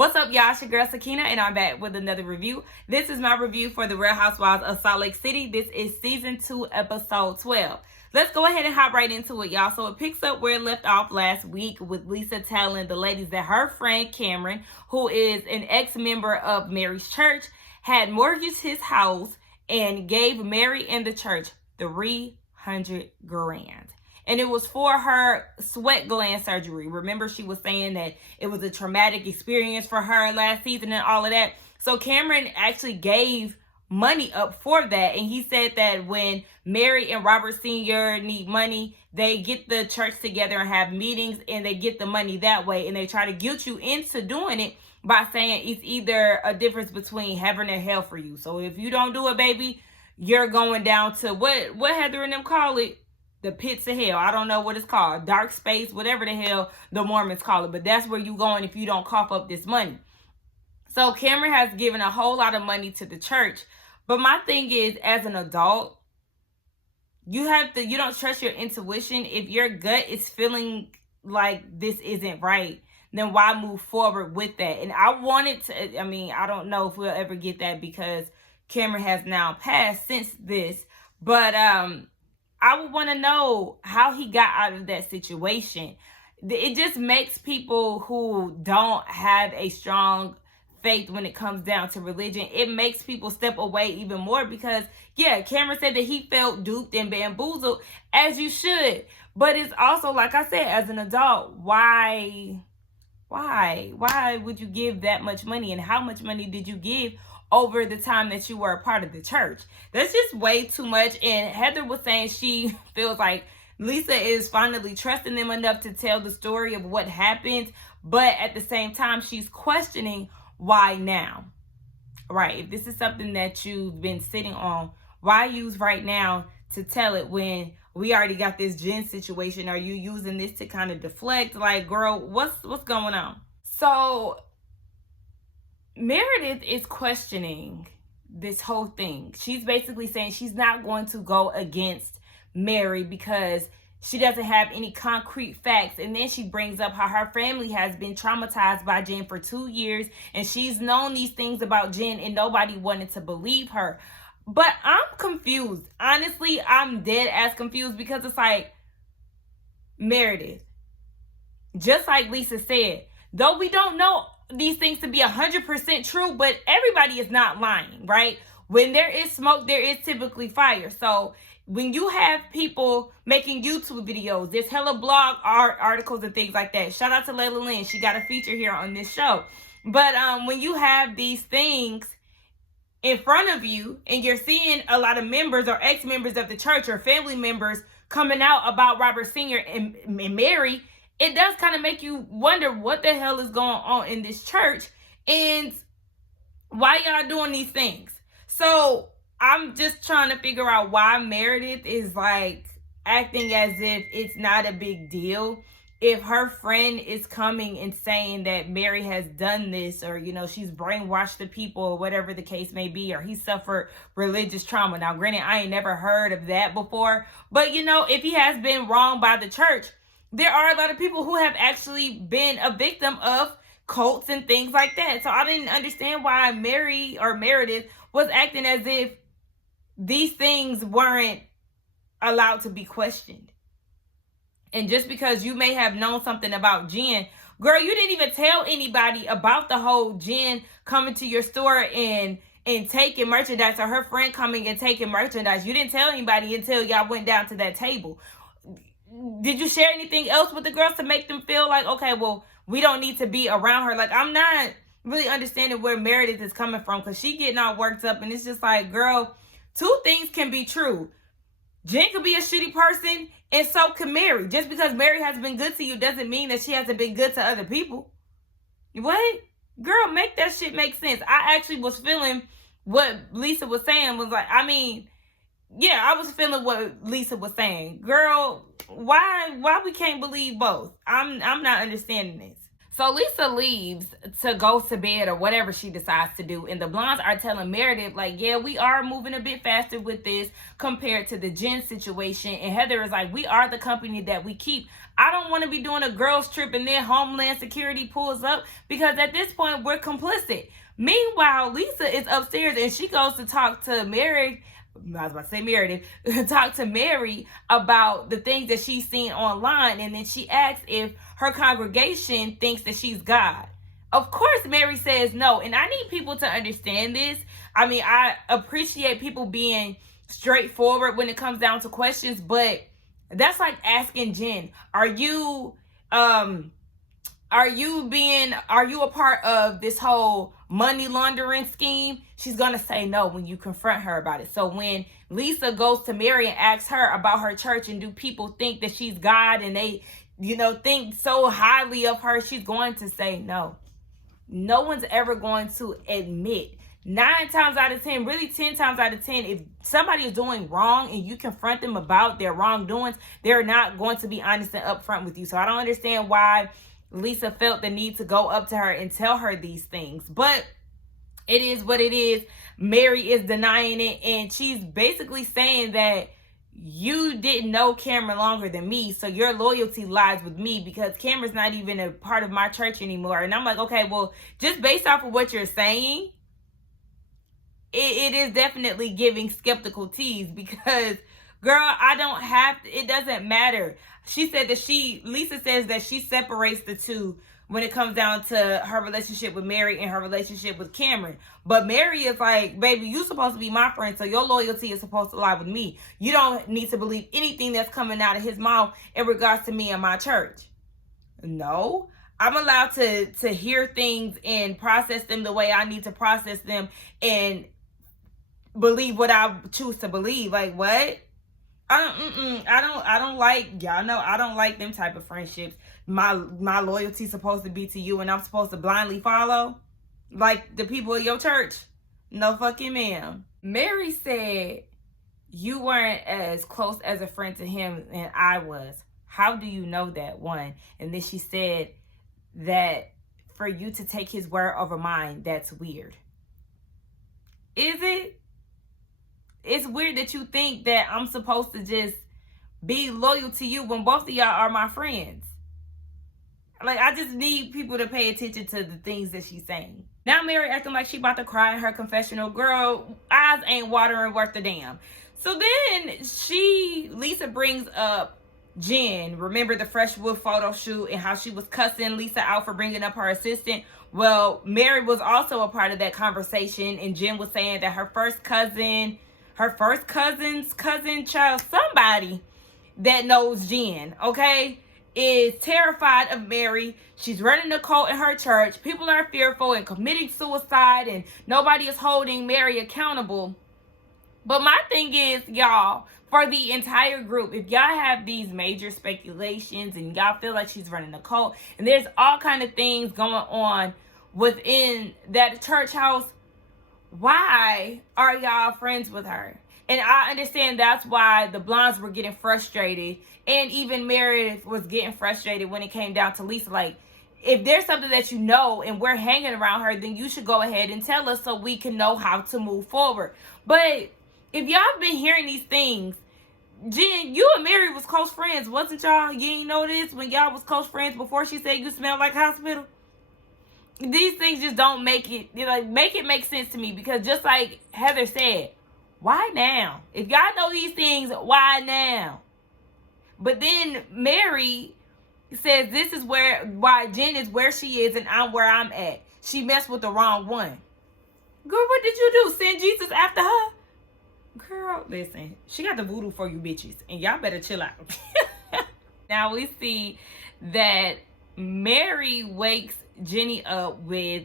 What's up, y'all? It's your girl Sakina, and I'm back with another review. This is my review for The Real Housewives of Salt Lake City. This is season 2, episode 12. Let's go ahead and hop right into it, y'all. So it picks up where it left off last week with Lisa telling the ladies that her friend Cameron, who is an ex-member of Mary's church, had mortgaged his house and gave Mary and the church $300 grand. And it was for her sweat gland surgery. Remember, she was saying that it was a traumatic experience for her last season and all of that. So Cameron actually gave money up for that. And he said that when Mary and Robert Sr. need money, they get the church together and have meetings and they get the money that way. And they try to guilt you into doing it by saying it's either a difference between heaven and hell for you. So if you don't do it, baby, you're going down to what Heather and them call it? The pits of hell. I don't know what it's called. Dark space, whatever the hell the Mormons call it. But that's where you going if you don't cough up this money. So Cameron has given a whole lot of money to the church. But my thing is, as an adult, you don't trust your intuition. If your gut is feeling like this isn't right, then why move forward with that? And I wanted to, I don't know if we'll ever get that because Cameron has now passed since this. But I would want to know how he got out of that situation. It just makes people who don't have a strong faith when it comes down to religion, it makes people step away even more because, yeah, Cameron said that he felt duped and bamboozled, as you should. But it's also, like I said, as an adult, why would you give that much money? And how much money did you give over the time that you were a part of the church? That's just way too much. And Heather was saying she feels like Lisa is finally trusting them enough to tell the story of what happened. But at the same time, she's questioning why now, right? If this is something that you've been sitting on, why use right now to tell it when we already got this Jen situation? Are you using this to kind of deflect? Like, girl, what's going on? So Meredith is questioning this whole thing. She's basically saying she's not going to go against Mary because she doesn't have any concrete facts. And then she brings up how her family has been traumatized by Jen for 2 years. And she's known these things about Jen and nobody wanted to believe her. But I'm confused. Honestly, I'm dead ass confused because it's like, Meredith, just like Lisa said, though we don't know these things to be 100% true, but everybody is not lying, right? When there is smoke, there is typically fire. So when you have people making YouTube videos, there's hella blog articles and things like that. Shout out to Layla Lynn. She got a feature here on this show. But when you have these things in front of you and you're seeing a lot of members or ex-members of the church or family members coming out about Robert Sr. and Mary, it does kind of make you wonder what the hell is going on in this church and why y'all doing these things. So I'm just trying to figure out why Meredith is like acting as if it's not a big deal. If her friend is coming and saying that Mary has done this, or, you know, she's brainwashed the people or whatever the case may be, or he suffered religious trauma. Now, granted, I ain't never heard of that before, but, you know, if he has been wronged by the church, there are a lot of people who have actually been a victim of cults and things like that. So I didn't understand why Mary or Meredith was acting as if these things weren't allowed to be questioned. And just because you may have known something about Jen, girl, you didn't even tell anybody about the whole Jen coming to your store and taking merchandise, or her friend coming and taking merchandise. You didn't tell anybody until y'all went down to that table. Did you share anything else with the girls to make them feel like, okay, well, we don't need to be around her? Like, I'm not really understanding where Meredith is coming from, because she getting all worked up, and it's just like, girl, two things can be true. Jen could be a shitty person, and so can Mary. Just because Mary has been good to you doesn't mean that she hasn't been good to other people. What? Girl, make that shit make sense. I actually was feeling what Lisa was saying was like, yeah, I was feeling what Lisa was saying. Girl, why we can't believe both? I'm not understanding this. So Lisa leaves to go to bed or whatever she decides to do. And the blondes are telling Meredith, like, yeah, we are moving a bit faster with this compared to the Jen situation. And Heather is like, we are the company that we keep. I don't want to be doing a girls trip and then Homeland Security pulls up, because at this point we're complicit. Meanwhile, Lisa is upstairs and she goes to talk to Mary. I was about to say Meredith, talk to Mary about the things that she's seen online. And then she asks if her congregation thinks that she's God. Of course, Mary says no. And I need people to understand this. I mean, I appreciate people being straightforward when it comes down to questions, but that's like asking Jen, are you a part of this whole money laundering scheme? She's going to say no when you confront her about it. So when Lisa goes to Mary and asks her about her church and do people think that she's God and they, think so highly of her, she's going to say no. No one's ever going to admit. 9 times out of 10, really 10 times out of 10, if somebody is doing wrong and you confront them about their wrongdoings, they're not going to be honest and upfront with you. So I don't understand why Lisa felt the need to go up to her and tell her these things. But it is what it is. Mary is denying it, and she's basically saying that you didn't know Cameron longer than me, so your loyalty lies with me, because Cameron's not even a part of my church anymore. And I'm like, okay, well, just based off of what you're saying, it is definitely giving skeptical tease, because girl, it doesn't matter. She said that Lisa says that she separates the two when it comes down to her relationship with Mary and her relationship with Cameron. But Mary is like, baby, you're supposed to be my friend, so your loyalty is supposed to lie with me. You don't need to believe anything that's coming out of his mouth in regards to me and my church. No, I'm allowed to hear things and process them the way I need to process them and believe what I choose to believe. Like, what? I don't like, y'all know, I don't like them type of friendships. My loyalty's supposed to be to you and I'm supposed to blindly follow like the people of your church? No fucking ma'am. Mary said you weren't as close as a friend to him and I was. How do you know that, one? And then she said that for you to take his word over mine, that's weird. Is it? It's weird that you think that I'm supposed to just be loyal to you when both of y'all are my friends. Like, I just need people to pay attention to the things that she's saying. Now Mary acting like she about to cry in her confessional. Girl, eyes ain't watering worth a damn. So then Lisa brings up Jen. Remember the Freshwood photo shoot and how she was cussing Lisa out for bringing up her assistant? Well, Mary was also a part of that conversation, and Jen was saying that her first cousin's cousin, child, somebody that knows Jen, okay, is terrified of Mary. She's running a cult in her church. People are fearful and committing suicide, and nobody is holding Mary accountable. But my thing is, y'all, for the entire group, if y'all have these major speculations and y'all feel like she's running a cult and there's all kind of things going on within that church house, why are y'all friends with her? And I understand that's why the blondes were getting frustrated, and even Meredith was getting frustrated when it came down to Lisa. Like, if there's something that you know and we're hanging around her, then you should go ahead and tell us so we can know how to move forward. But if y'all have been hearing these things, Jen, you and Mary was close friends, wasn't y'all? You ain't know this when y'all was close friends before she said you smelled like hospital? These things just don't make it, make it make sense to me, because just like Heather said, why now? If y'all know these things, why now? But then Mary says this is why Jen is where she is and I'm where I'm at. She messed with the wrong one. Girl, what did you do? Send Jesus after her? Girl, listen, she got the voodoo for you bitches, and y'all better chill out. Now we see that Mary wakes Jenny up with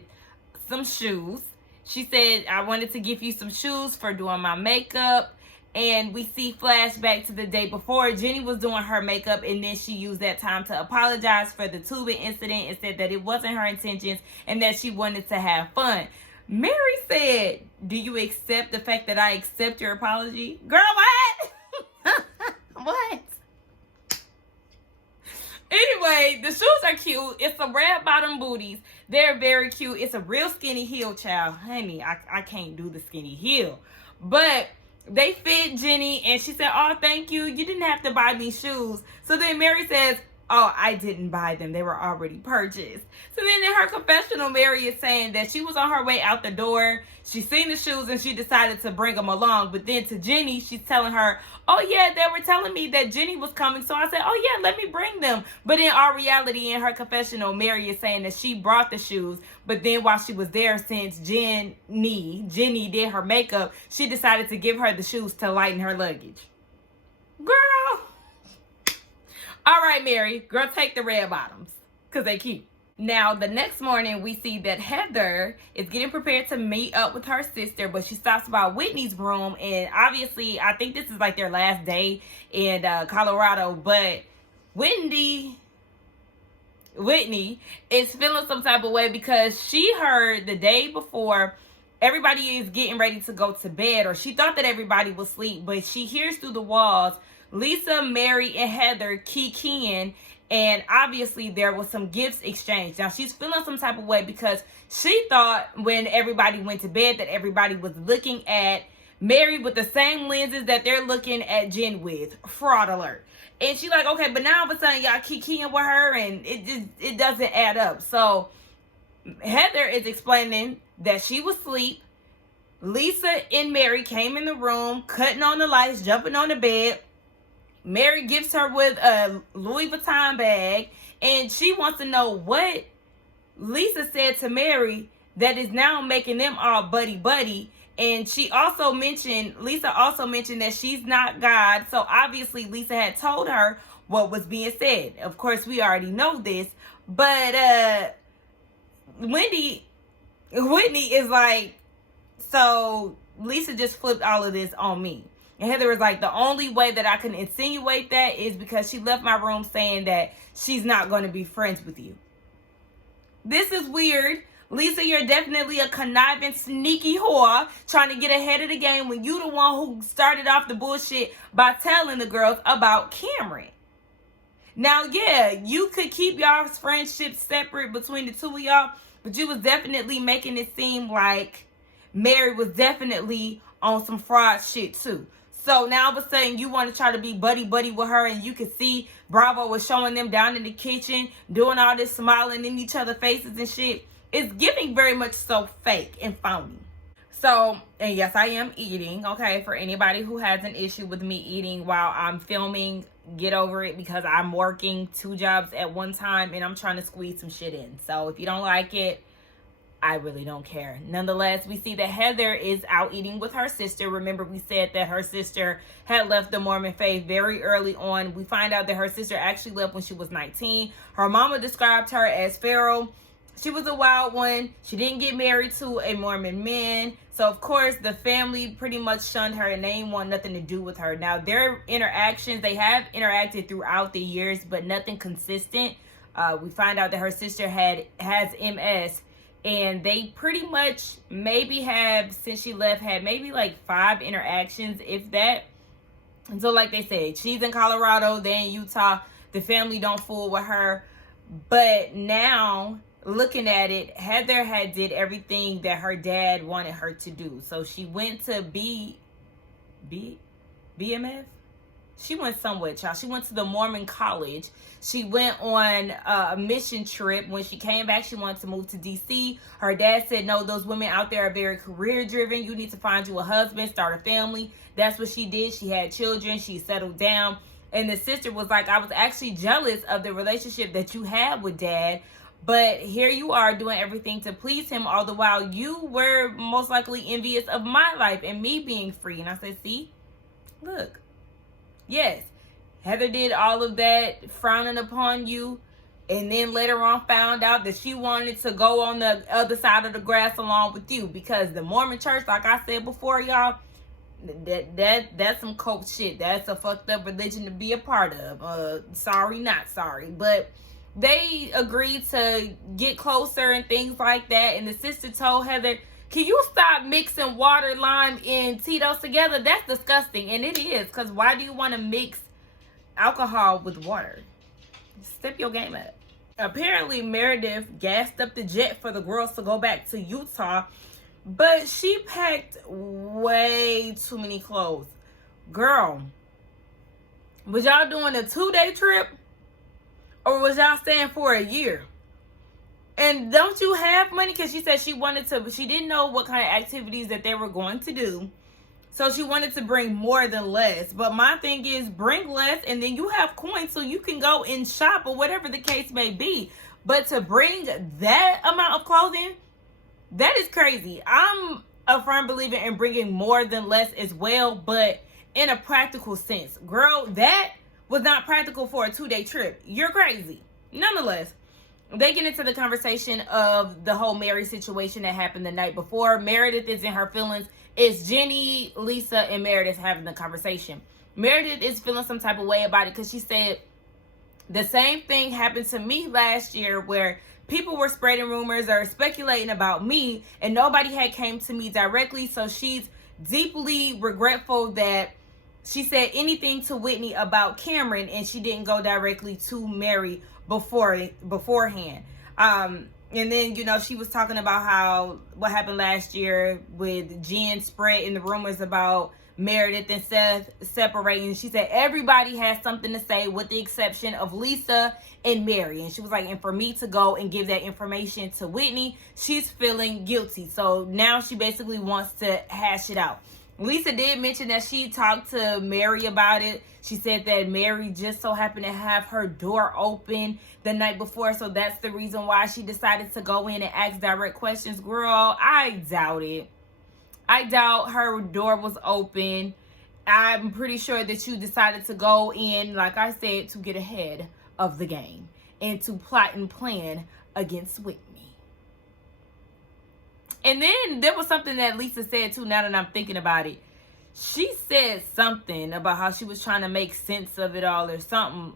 some shoes. She said, I wanted to give you some shoes for doing my makeup. And we see flashback to the day before. Jenny was doing her makeup, and then she used that time to apologize for the tubing incident and said that it wasn't her intentions and that she wanted to have fun. Mary said, do you accept the fact that I accept your apology? Girl, what? What? anyway, the shoes are cute. It's some red bottom booties. They're very cute. It's a real skinny heel, child. Honey, I can't do the skinny heel. But they fit Jenny, and she said, oh, thank you. You didn't have to buy me shoes. So then Mary says, oh, I didn't buy them. They were already purchased. So then in her confessional, Mary is saying that she was on her way out the door. She seen the shoes and she decided to bring them along. But then to Jenny, she's telling her, oh, yeah, they were telling me that Jenny was coming. So I said, oh, yeah, let me bring them. But in all reality, in her confessional, Mary is saying that she brought the shoes. But then while she was there, since Jenny did her makeup, she decided to give her the shoes to lighten her luggage. Girl. All right, Mary, girl, take the red bottoms because they cute. Now, the next morning, we see that Heather is getting prepared to meet up with her sister, but she stops by Whitney's room, and obviously, I think this is like their last day in Colorado, but Whitney is feeling some type of way because she heard the day before everybody is getting ready to go to bed, or she thought that everybody was asleep, but she hears through the walls Lisa, Mary, and Heather kikiing, and obviously there was some gifts exchanged. Now she's feeling some type of way because she thought when everybody went to bed that everybody was looking at Mary with the same lenses that they're looking at Jen with. Fraud alert. And she's like, okay, but now all of a sudden y'all kikiing with her, and it doesn't add up. So Heather is explaining that she was asleep. Lisa and Mary came in the room, cutting on the lights, jumping on the bed. Mary gifts her with a Louis Vuitton bag, and she wants to know what Lisa said to Mary that is now making them all buddy-buddy. And Lisa also mentioned that she's not God, so obviously Lisa had told her what was being said. Of course, we already know this, but Whitney is like, so Lisa just flipped all of this on me. And Heather was like, the only way that I can insinuate that is because she left my room saying that she's not going to be friends with you. This is weird. Lisa, you're definitely a conniving, sneaky whore trying to get ahead of the game when you the one who started off the bullshit by telling the girls about Cameron. Now, yeah, you could keep y'all's friendship separate between the two of y'all, but you was definitely making it seem like Mary was definitely on some fraud shit too. So now all of a sudden you want to try to be buddy-buddy with her, and you can see Bravo was showing them down in the kitchen, doing all this smiling in each other's faces and shit. It's giving very much so fake and phony. So, and yes, I am eating, okay? For anybody who has an issue with me eating while I'm filming, get over it, because I'm working 2 jobs at one time and I'm trying to squeeze some shit in. So if you don't like it, I really don't care. Nonetheless, we see that Heather is out eating with her sister. Remember, we said that her sister had left the Mormon faith very early on. We find out that her sister actually left when she was 19. Her mama described her as feral. She was a wild one. She didn't get married to a Mormon man. So, of course, the family pretty much shunned her and they didn't want nothing to do with her. Now, their interactions, they have interacted throughout the years, but nothing consistent. We find out that her sister has MS. And they pretty much maybe have, since she left, had maybe like 5 interactions, if that. And so like they said, she's in Colorado, they're in Utah. The family don't fool with her. But now, looking at it, Heather had did everything that her dad wanted her to do. So she went to BMF? She went somewhere, child. She went to the Mormon college. She went on a mission trip. When she came back, she wanted to move to D.C. Her dad said, no, those women out there are very career-driven. You need to find you a husband, start a family. That's what she did. She had children. She settled down. And the sister was like, I was actually jealous of the relationship that you had with Dad. But here you are doing everything to please him, all the while you were most likely envious of my life and me being free. And I said, see, look. Yes, Heather did all of that frowning upon you, and then later on found out that she wanted to go on the other side of the grass along with you, because the Mormon church, like I said before, y'all, that's some cult shit. That's a fucked up religion to be a part of. Sorry, not sorry, but they agreed to get closer and things like that. And the sister told Heather, can you stop mixing water, lime, and Tito's together? That's disgusting. And it is, because why do you want to mix alcohol with water? Step your game up. Apparently, Meredith gassed up the jet for the girls to go back to Utah, but she packed way too many clothes. Girl, was y'all doing a 2-day trip? Or was y'all staying for a year? And don't you have money? Because she said she didn't know what kind of activities that they were going to do. So she wanted to bring more than less. But my thing is, bring less and then you have coins so you can go and shop or whatever the case may be. But to bring that amount of clothing, that is crazy. I'm a firm believer in bringing more than less as well, but in a practical sense. Girl, that was not practical for a 2-day trip. You're crazy. Nonetheless, they get into the conversation of the whole Mary situation that happened the night before. Meredith is in her feelings. It's Jenny, Lisa, and Meredith having the conversation. Meredith is feeling some type of way about it because she said, the same thing happened to me last year where people were spreading rumors or speculating about me and nobody had came to me directly. So she's deeply regretful that she said anything to Whitney about Cameron and she didn't go directly to Mary beforehand. And then, she was talking about what happened last year with Jen spreading the rumors about Meredith and Seth separating. She said everybody has something to say with the exception of Lisa and Mary. And she was like, and for me to go and give that information to Whitney, she's feeling guilty. So now she basically wants to hash it out. Lisa did mention that she talked to Mary about it. She said that Mary just so happened to have her door open the night before. So that's the reason why she decided to go in and ask direct questions. Girl, I doubt it. I doubt her door was open. I'm pretty sure that you decided to go in, like I said, to get ahead of the game and to plot and plan against Whitney. And then there was something that Lisa said too, now that I'm thinking about it. She said something about how she was trying to make sense of it all or something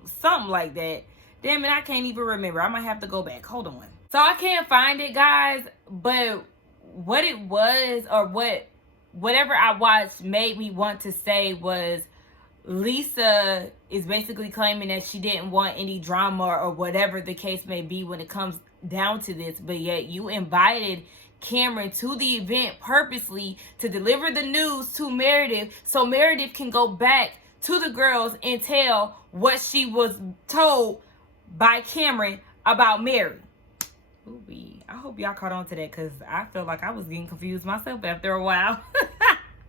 like that. Damn it, I can't even remember. I might have to go back. Hold on. So I can't find it, guys. But what it was or whatever I watched made me want to say was Lisa is basically claiming that she didn't want any drama or whatever the case may be when it comes down to this. But yet you invited Cameron to the event purposely to deliver the news to Meredith so Meredith can go back to the girls and tell what she was told by Cameron about Mary. Ooh-wee. I hope y'all caught on to that because I felt like I was getting confused myself after a while.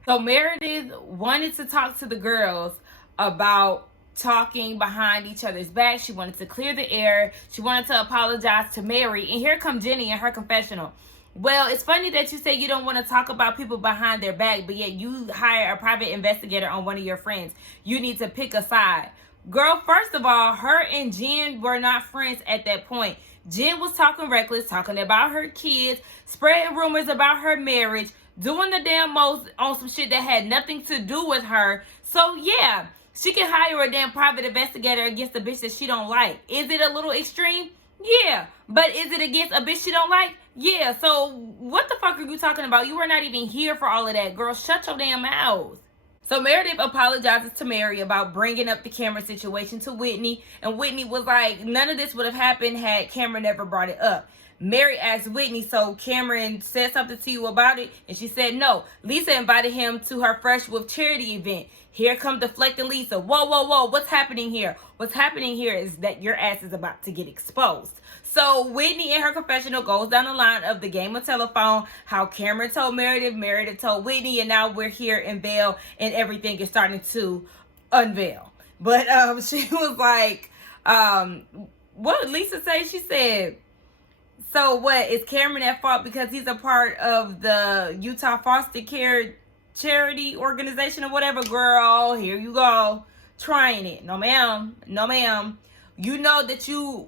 So Meredith wanted to talk to the girls about talking behind each other's back. She wanted to clear the air. She wanted to apologize to Mary. And here comes Jenny in her confessional. Well, it's funny that you say you don't want to talk about people behind their back, but yet you hire a private investigator on one of your friends. You need to pick a side. Girl, first of all, her and Jen were not friends at that point. Jen was talking reckless, talking about her kids, spreading rumors about her marriage, doing the damn most on some shit that had nothing to do with her. So, yeah, she can hire a damn private investigator against a bitch that she don't like. Is it a little extreme? Yeah. But is it against a bitch she don't like? Yeah. So what the fuck are you talking about? You were not even here for all of that, girl. Shut your damn mouth. So Meredith apologizes to Mary about bringing up the Cameron situation to Whitney. And Whitney was like, none of this would have happened had Cameron never brought it up. Mary asked Whitney, so Cameron said something to you about it? And she said no. Lisa invited him to her Fresh with charity event. Here come deflecting Lisa. Whoa, whoa, whoa. What's happening here? What's happening here is that your ass is about to get exposed. So Whitney in her confessional goes down the line of the game of telephone, how Cameron told Meredith, Meredith told Whitney, and now we're here in Vail and everything is starting to unveil. But she was like, what did Lisa say? She said, so what, is Cameron at fault because he's a part of the Utah foster care charity organization or whatever? Girl, here you go, trying it. No ma'am, no ma'am. You know that you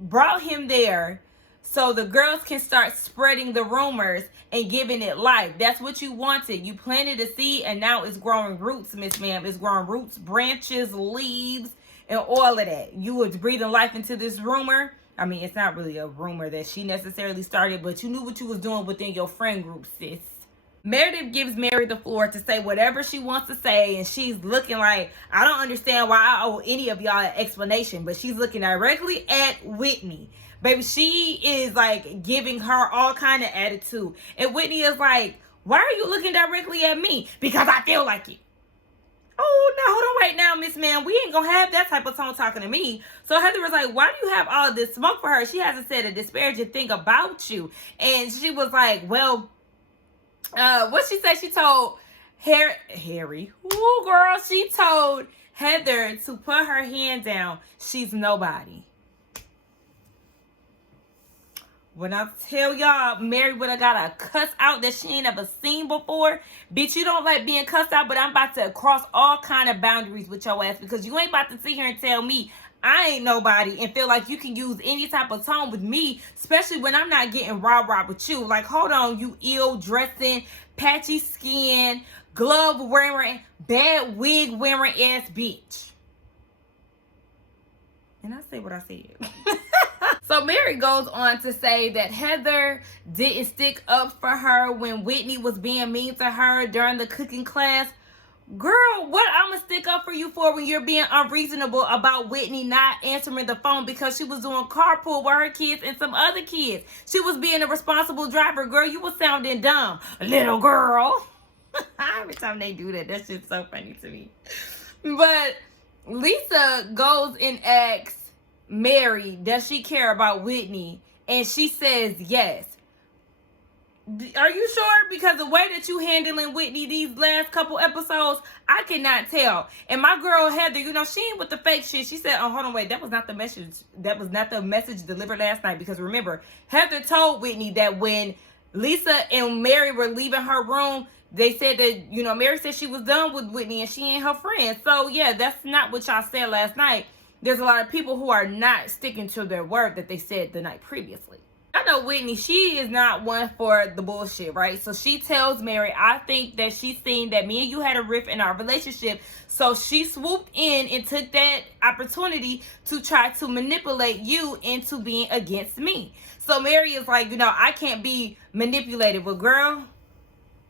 brought him there so the girls can start spreading the rumors and giving it life. That's what you wanted. You planted a seed and now it's growing roots, Miss Ma'am. It's growing roots, branches, leaves, and all of that. You was breathing life into this rumor. I mean, it's not really a rumor that she necessarily started, but you knew what you was doing within your friend group, sis. Meredith gives Mary the floor to say whatever she wants to say, and she's looking like, I don't understand why I owe any of y'all an explanation, but she's looking directly at Whitney. Baby, she is like giving her all kind of attitude. And Whitney is like, why are you looking directly at me? Because I feel like it. Oh, no, hold on, wait now, Miss Ma'am. We ain't gonna have that type of tone talking to me. So Heather was like, why do you have all this smoke for her? She hasn't said a disparaging thing about you. And she was like, well, what she said, she told Harry. Ooh, girl, she told Heather to put her hand down. She's nobody. When I tell y'all, Mary would have got a cuss out that she ain't ever seen before. Bitch, you don't like being cussed out, but I'm about to cross all kind of boundaries with your ass, because you ain't about to sit here and tell me I ain't nobody and feel like you can use any type of tone with me, especially when I'm not getting rah-rah with you. Like, hold on, you ill-dressing, patchy skin, glove-wearing, bad wig-wearing ass bitch. And I say what I said. So Mary goes on to say that Heather didn't stick up for her when Whitney was being mean to her during the cooking class. Girl, what I'm gonna stick up for you for when you're being unreasonable about Whitney not answering the phone because she was doing carpool with her kids and some other kids? She was being a responsible driver. Girl, you was sounding dumb, little girl. Every time they do that shit's so funny to me. But Lisa goes and asks Mary, does she care about Whitney? And she says yes. Are you sure? Because the way that you handling Whitney these last couple episodes, I cannot tell. And my girl Heather, you know, she ain't with the fake shit. She said, oh, hold on, wait, that was not the message. That was not the message delivered last night. Because remember, Heather told Whitney that when Lisa and Mary were leaving her room, they said that, you know, Mary said she was done with Whitney and she ain't her friend. So yeah, that's not what y'all said last night. There's a lot of people who are not sticking to their word that they said the night previously. I know Whitney, she is not one for the bullshit, right? So she tells Mary, I think that she's seen that me and you had a rift in our relationship. So she swooped in and took that opportunity to try to manipulate you into being against me. So Mary is like, you know, I can't be manipulated. Well, girl,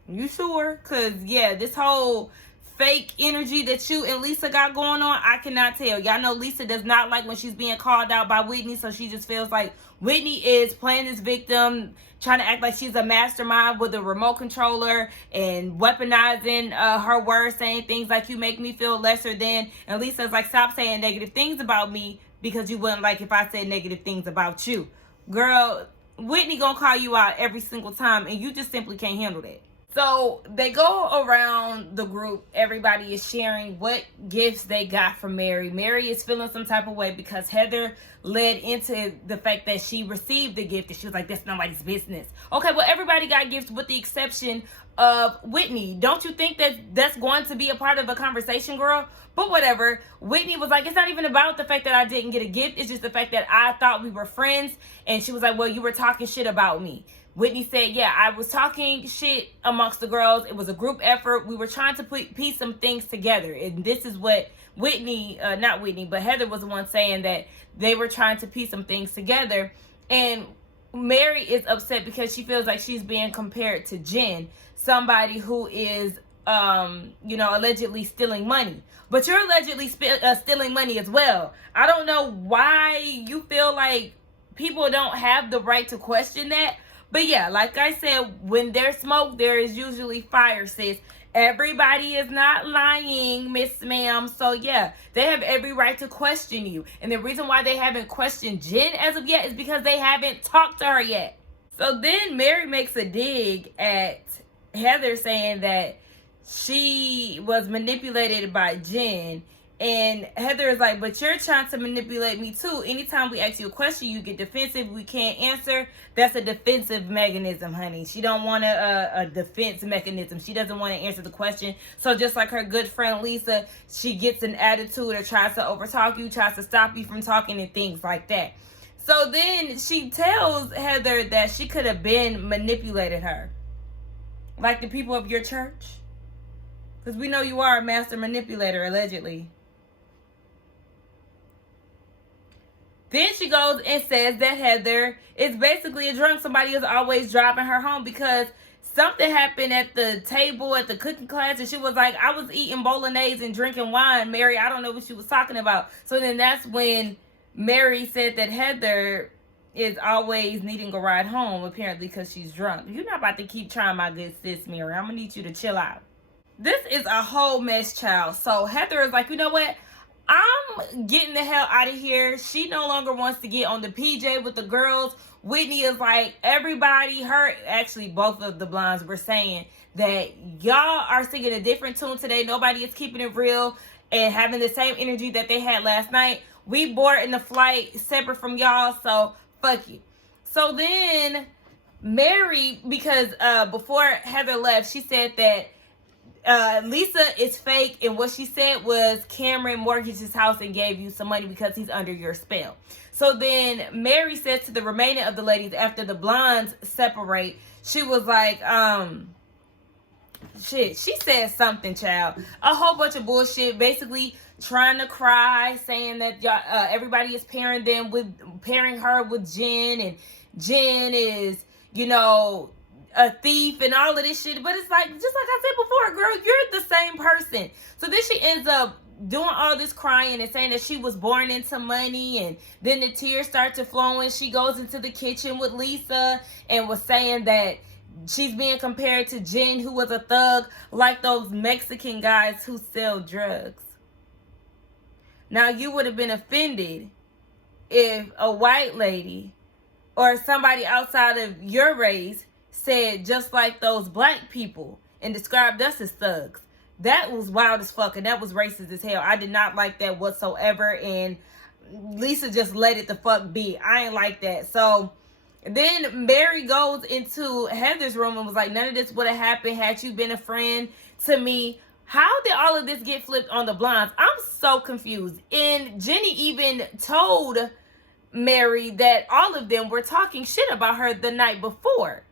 you sure? Because, yeah, this whole fake energy that you and Lisa got going on, I cannot tell. Y'all know Lisa does not like when she's being called out by Whitney, so she just feels like Whitney is playing this victim, trying to act like she's a mastermind with a remote controller and weaponizing her words, saying things like, you make me feel lesser than. And Lisa's like, stop saying negative things about me because you wouldn't like if I said negative things about you. Girl, Whitney gonna call you out every single time, and you just simply can't handle that. So they go around the group. Everybody is sharing what gifts they got from Mary. Mary is feeling some type of way because Heather led into the fact that she received the gift and she was like, that's nobody's business. Okay, well, everybody got gifts with the exception of Whitney. Don't you think that that's going to be a part of a conversation, girl? But whatever. Whitney was like, it's not even about the fact that I didn't get a gift. It's just the fact that I thought we were friends. And she was like, well, you were talking shit about me. Whitney said, yeah, I was talking shit amongst the girls. It was a group effort. We were trying to piece some things together. And this is what Whitney, not Whitney, but Heather was the one saying that they were trying to piece some things together. And Mary is upset because she feels like she's being compared to Jen, somebody who is, you know, allegedly stealing money. But you're allegedly stealing money as well. I don't know why you feel like people don't have the right to question that. But yeah, like I said, when there's smoke, there is usually fire, sis. Everybody is not lying, Miss Ma'am. So yeah, they have every right to question you. And the reason why they haven't questioned Jen as of yet is because they haven't talked to her yet. So then Mary makes a dig at Heather saying that she was manipulated by Jen. And Heather is like, but you're trying to manipulate me too. Anytime we ask you a question, you get defensive. We can't answer. That's a defensive mechanism, honey. She don't want a defense mechanism. She doesn't want to answer the question. So just like her good friend Lisa, she gets an attitude or tries to overtalk you, tries to stop you from talking and things like that. So then she tells Heather that she could have been manipulated her. Like the people of your church. Because we know you are a master manipulator, allegedly. Then she goes and says that Heather is basically a drunk. Somebody is always driving her home because something happened at the table at the cooking class, and she was like, I was eating bolognese and drinking wine, Mary. I don't know what she was talking about. So then that's when Mary said that Heather is always needing a ride home, apparently because she's drunk. You're not about to keep trying my good sis, Mary. I'm going to need you to chill out. This is a whole mess, child. So Heather is like, you know what? I'm getting the hell out of here. She no longer wants to get on the PJ with the girls. Whitney is like, everybody, actually both of the blondes were saying that y'all are singing a different tune today. Nobody is keeping it real and having the same energy that they had last night. We board in the flight separate from y'all, so fuck you. So then Mary, because before Heather left, she said that Lisa is fake, and what she said was Cameron mortgaged his house and gave you some money because he's under your spell. So then Mary says to the remaining of the ladies after the blondes separate, she was like, she said something, child, a whole bunch of bullshit, basically trying to cry, saying that y'all, everybody is pairing her with Jen, and Jen is, you know, a thief and all of this shit. But it's like, just like I said before, girl, you're the same person. So then she ends up doing all this crying and saying that she was born into money, and then the tears start to flow, and she goes into the kitchen with Lisa and was saying that she's being compared to Jen, who was a thug, like those Mexican guys who sell drugs. Now, you would have been offended if a white lady or somebody outside of your race said just like those black people and described us as thugs. That was wild as fuck, and that was racist as hell. I did not like that whatsoever, and Lisa just let it the fuck be. I ain't like that. So then Mary goes into Heather's room and was like, none of this would have happened had you been a friend to me. How did all of this get flipped on the blondes? I'm so confused. And Jenny even told Mary that all of them were talking shit about her the night before.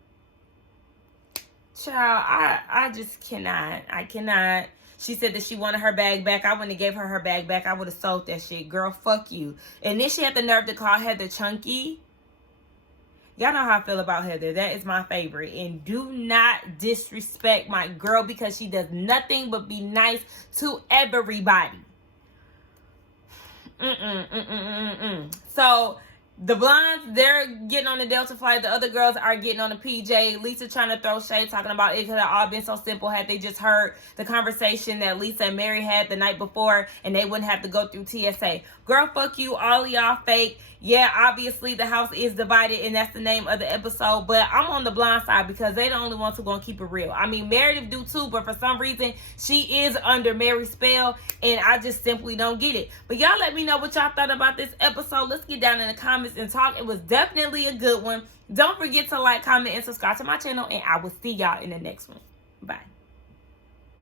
Child, I just cannot. I cannot. She said that she wanted her bag back. I wouldn't have gave her bag back. I would have sold that shit. Girl, fuck you. And then she had the nerve to call Heather chunky. Y'all know how I feel about Heather. That is my favorite. And do not disrespect my girl because she does nothing but be nice to everybody. So the blondes, they're getting on the Delta flight. The other girls are getting on the PJ. Lisa trying to throw shade, talking about it could have all been so simple had they just heard the conversation that Lisa and Mary had the night before, and they wouldn't have to go through TSA. Girl, fuck you. All of y'all fake. Yeah, obviously the house is divided, and that's the name of the episode. But I'm on the blonde side because they the only ones who gonna keep it real. I mean, Meredith do too, but for some reason she is under Mary's spell, and I just simply don't get it. But y'all let me know what y'all thought about this episode. Let's get down in the comments and talk. It was definitely a good one. Don't forget to like, comment, and subscribe to my channel, and I will see y'all in the next one. Bye.